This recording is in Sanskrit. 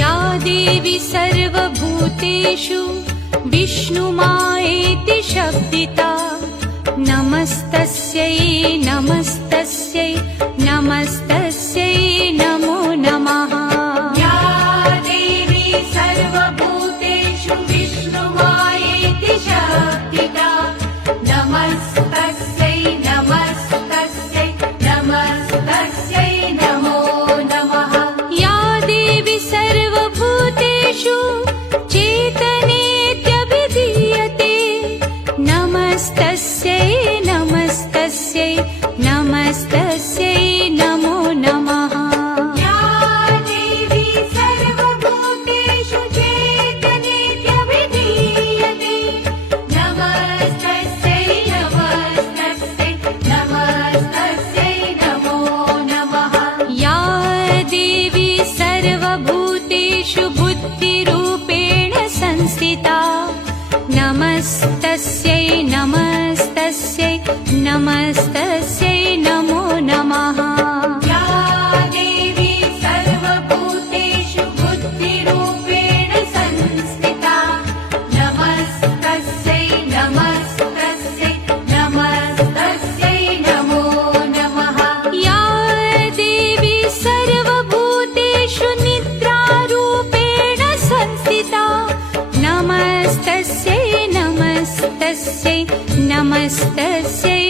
या देवी सर्वभूतेषु विष्णुमायेति शब्दिता नमस्तस्यै नमस्तस्यै नमस्तस्यै नमो नमः। या देवी सर्वभूतेषु विष्णुमायेति शब्दिता नमस्तस्यै नमस्तस्यै नमस्तस्यै नमो नमः। या देवी सर्वभूतेषु चेतनेत्यभिधीयते नमस्तस्यै नमस्तस्यै नमस्तस्यै नमो नमः। या देवी सर्वभूतेषु चेतनेत्यभिधीयते नमस्तस्यै नमस्तस्यै नमस्तस्यै नमो नमः। या देवी सर्वभूतेषु बुद्धिरूपेण संस्थिता नमस्तस्यै नमस्तस्यै नमस्तस्यै नमो नमः। या देवी सर्वभूतेषु बुद्धिरूपेण संस्थिता नमस्तस्यै नमस्तस्यै नमस्तस्यै नमो नमः। या देवी सर्वभूतेषु निद्रारूपेण संस्थिता नमस्तस्यै नमस्तस्यै नमस्तस्यै